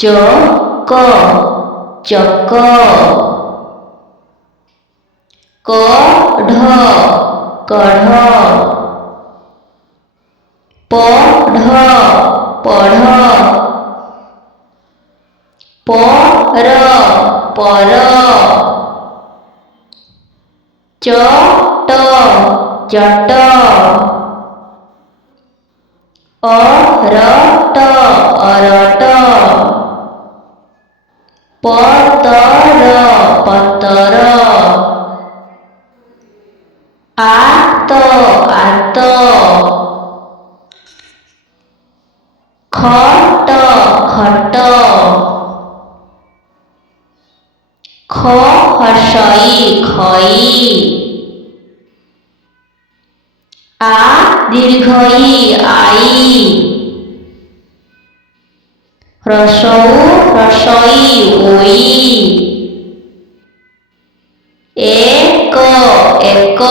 ଚକ ଚକ। କଢ଼ କଢ଼। ପଢ଼ ପଢ଼। ପର ପର। ଚଟ ଚଟ। ଅରଟ ଅରଟ। ପତର ପତର। ଆତ ଆତ। ଖଟ ଖଟ। ଖ ହର୍ଷଇ ଖଇ। ଆ ଦୀର୍ଘଇ ଆଇ। ହ୍ରସ୍ୱ ଉ ହ୍ରସ୍ୱଇ ଓଇ। ଏକ ଏକ।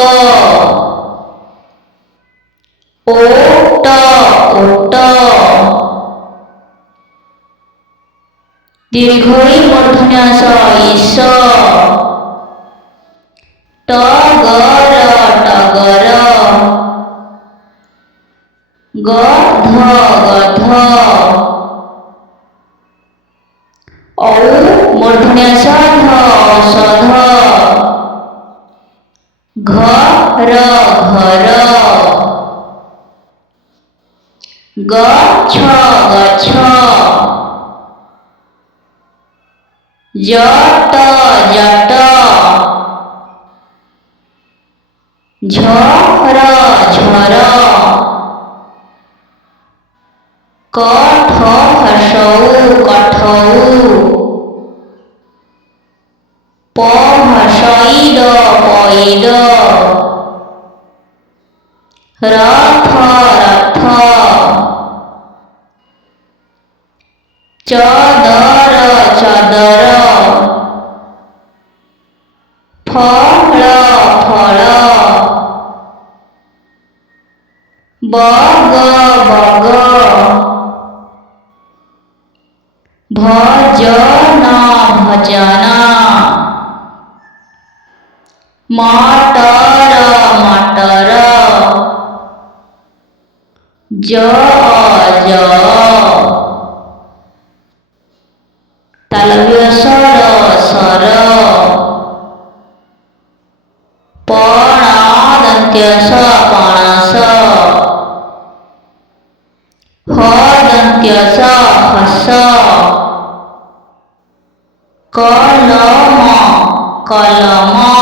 ଓଟ ଓଟ। ଦୀର୍ଘଇ ମୂର୍ଧନ୍ୟ ଷ ଇଶ। ଟଗର ଟଗର। ଗଧ ଗଧ। ଔ ମୂର୍ଧନ୍ୟ ଷ ଧ ଔଷଧ। ଘର ଘର। ଗଛ ଗଛ। ଜଟ ଜଟ। ଝର ଝର। କଠ ହର୍ଷଉ କଠଉ। ପ ହର୍ଷଇ ଦ ପଇଦ। ରଥ ରଥ। ଚଦର ଚଦର। ଫଳ ଫଳ। ବଗ ବଗ। ଭଜନ ଭଜନ। ମଟର ମଟର। ଜ ଜ। ତାଲବ୍ୟ ସର ସର। ପଣ ଦନ୍ତ୍ୟ ସ ପଣସ। ହ ଦନ୍ତ୍ୟ ସ ହସ। କଲମ କଲମ।